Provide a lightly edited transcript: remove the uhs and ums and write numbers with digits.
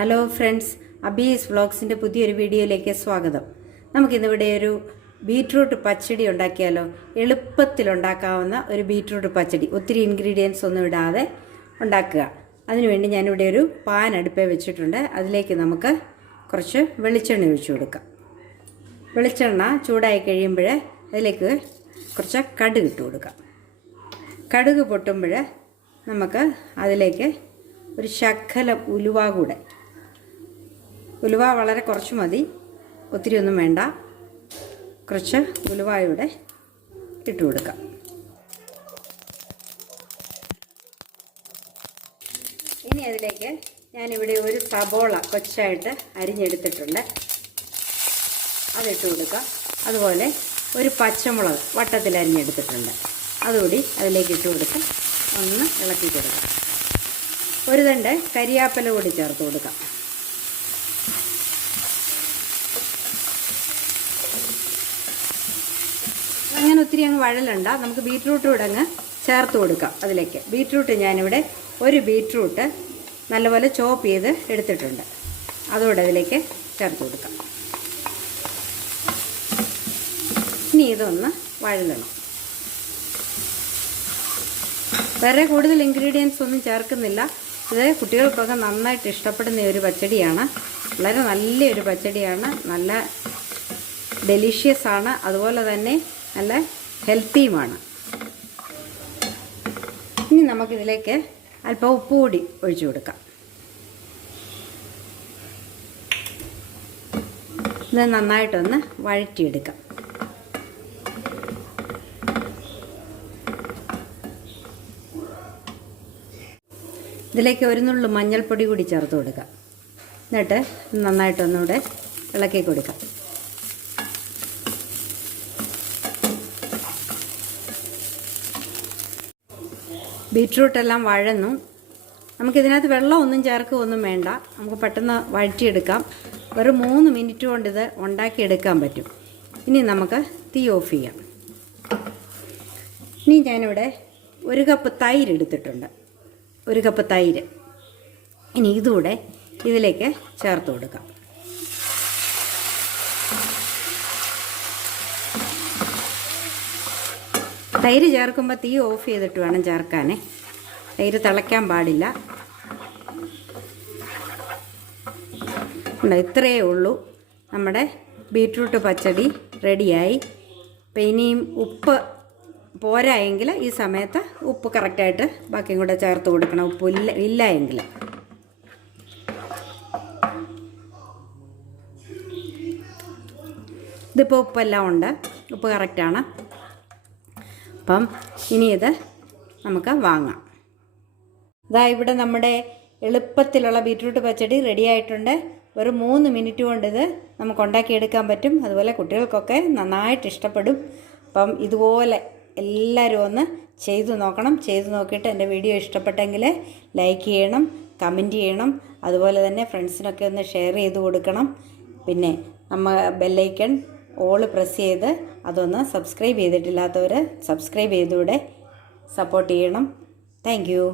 Hello friends, അബി'സ്വ്ലോഗ്സിൻ്റെ പുതിയൊരു വീഡിയോയിലേക്ക് സ്വാഗതം. നമുക്കിന്നിവിടെ ഒരു ബീട്രൂട്ട് പച്ചടി ഉണ്ടാക്കിയാലോ. എളുപ്പത്തിലുണ്ടാക്കാവുന്ന ഒരു ബീട്രൂട്ട് പച്ചടി, ഒത്തിരി ഇൻഗ്രീഡിയൻസ് ഒന്നും ഇടാതെ ഉണ്ടാക്കുക. അതിനുവേണ്ടി ഞാനിവിടെ ഒരു പാൻ അടുപ്പേ വെച്ചിട്ടുണ്ട്. അതിലേക്ക് നമുക്ക് കുറച്ച് വെളിച്ചെണ്ണ ഒഴിച്ചു കൊടുക്കാം. വെളിച്ചെണ്ണ ചൂടായി കഴിയുമ്പോൾ അതിലേക്ക് കുറച്ച് കടുക് ഇട്ട് കൊടുക്കാം. കടുക് പൊട്ടുമ്പോൾ നമുക്ക് അതിലേക്ക് ഒരു ശകലം ഉലുവ കൂടെ, ഉലുവ വളരെ കുറച്ച് മതി, ഒത്തിരി ഒന്നും വേണ്ട. കുറച്ച് ഉലുവയുടെ ഇട്ട് കൊടുക്കാം. ഇനി അതിലേക്ക് ഞാനിവിടെ ഒരു സബോള കൊച്ചായിട്ട് അരിഞ്ഞെടുത്തിട്ടുണ്ട്, അതിട്ട് കൊടുക്കാം. അതുപോലെ ഒരു പച്ചമുളക് വട്ടത്തിൽ അരിഞ്ഞെടുത്തിട്ടുണ്ട്, അതുകൂടി അതിലേക്ക് ഇട്ട് കൊടുത്ത് ഒന്ന് ഇളക്കി കൊടുക്കാം. ഒരു തണ്ട് കരിയാപ്പില കൂടി ചേർത്ത് കൊടുക്കാം. അങ്ങനെ ഒത്തിരി അങ്ങ് വഴലുണ്ട. നമുക്ക് ബീറ്റ്റൂട്ട് കൂടെ അങ്ങ് ചേർത്ത് കൊടുക്കാം. അതിലേക്ക് ബീറ്റ്റൂട്ട് ഞാനിവിടെ ഒരു ബീറ്റ്റൂട്ട് നല്ലപോലെ ചോപ്പ് ചെയ്ത് എടുത്തിട്ടുണ്ട്, അതുകൂടെ അതിലേക്ക് ചേർത്ത് കൊടുക്കാം. ഇനി ഇതൊന്ന് വഴലണം. വേറെ കൂടുതൽ ഇൻഗ്രീഡിയൻസ് ഒന്നും ചേർക്കുന്നില്ല. ഇത് കുട്ടികൾക്കൊക്കെ നന്നായിട്ട് ഇഷ്ടപ്പെടുന്ന ഒരു പച്ചടിയാണ്. വളരെ നല്ലൊരു പച്ചടിയാണ്, നല്ല ഡെലിഷ്യസ് ആണ്, അതുപോലെ തന്നെ നല്ല ഹെൽത്തിയുമാണ്. ഇനി നമുക്കിതിലേക്ക് അല്പം ഉപ്പ് കൂടി ഒഴിച്ചു കൊടുക്കാം. ഇത് നന്നായിട്ടൊന്ന് വഴറ്റിയെടുക്കാം. ഇതിലേക്ക് ഒരു നുള്ളു മഞ്ഞൾപ്പൊടി കൂടി ചേർത്ത് കൊടുക്കാം. എന്നിട്ട് നന്നായിട്ടൊന്നുകൂടെ ഇളക്കി കൊടുക്കാം. ബീറ്റ്റൂട്ടെല്ലാം വഴന്നു. നമുക്കിതിനകത്ത് വെള്ളമൊന്നും ചേർക്കുകയൊന്നും വേണ്ട, നമുക്ക് പെട്ടെന്ന് വഴറ്റിയെടുക്കാം. ഒരു 3 മിനിറ്റ് കൊണ്ട് ഇത് ഉണ്ടാക്കിയെടുക്കാൻ പറ്റും. ഇനി നമുക്ക് തീ ഓഫ് ചെയ്യാം. ഇനി ഞാനിവിടെ 1 കപ്പ് തൈര് എടുത്തിട്ടുണ്ട്, 1 കപ്പ് തൈര്. ഇനി ഇതുകൂടെ ഇതിലേക്ക് ചേർത്ത് കൊടുക്കാം. തൈര് ചേർക്കുമ്പോൾ തീ ഓഫ് ചെയ്തിട്ട് വേണം ചേർക്കാൻ. തൈര് തിളയ്ക്കാൻ പാടില്ല. ഇത്രയേ ഉള്ളൂ, നമ്മുടെ ബീറ്റ്റൂട്ട് പച്ചടി റെഡിയായി. അപ്പം ഇനിയും ഉപ്പ് പോരായെങ്കിൽ ഈ സമയത്ത് ഉപ്പ് കറക്റ്റായിട്ട് ബാക്കിയും കൂടെ ചേർത്ത് കൊടുക്കണം. ഉപ്പ് ഇല്ല എങ്കിൽ. ഇതിപ്പോൾ ഉപ്പെല്ലാം ഉണ്ട്, ഉപ്പ് കറക്റ്റാണ്. അപ്പം ഇനി ഇത് നമുക്ക് വാങ്ങാം. ഇതാ ഇവിടെ നമ്മുടെ എളുപ്പത്തിലുള്ള ബീറ്റ്റൂട്ട് പച്ചടി റെഡി ആയിട്ടുണ്ട്. ഒരു 3 മിനിറ്റ് കൊണ്ട് ഇത് നമുക്ക് ഉണ്ടാക്കിയെടുക്കാൻ പറ്റും. അതുപോലെ കുട്ടികൾക്കൊക്കെ നന്നായിട്ട് ഇഷ്ടപ്പെടും. അപ്പം ഇതുപോലെ എല്ലാവരും ഒന്ന് ചെയ്തു നോക്കണം. ചെയ്തു നോക്കിയിട്ട് എൻ്റെ വീഡിയോ ഇഷ്ടപ്പെട്ടെങ്കിൽ ലൈക്ക് ചെയ്യണം, കമൻറ്റ് ചെയ്യണം. അതുപോലെ തന്നെ ഫ്രണ്ട്സിനൊക്കെ ഒന്ന് ഷെയർ ചെയ്ത് കൊടുക്കണം. പിന്നെ ബെല്ലൈക്കൺ ഓൾ പ്രസ് ചെയ്ത് അതൊന്ന് സബ്സ്ക്രൈബ് ചെയ്തിട്ടില്ലാത്തവർ സബ്സ്ക്രൈബ് ചെയ്തുകൂടെ സപ്പോർട്ട് ചെയ്യണം. Thank you.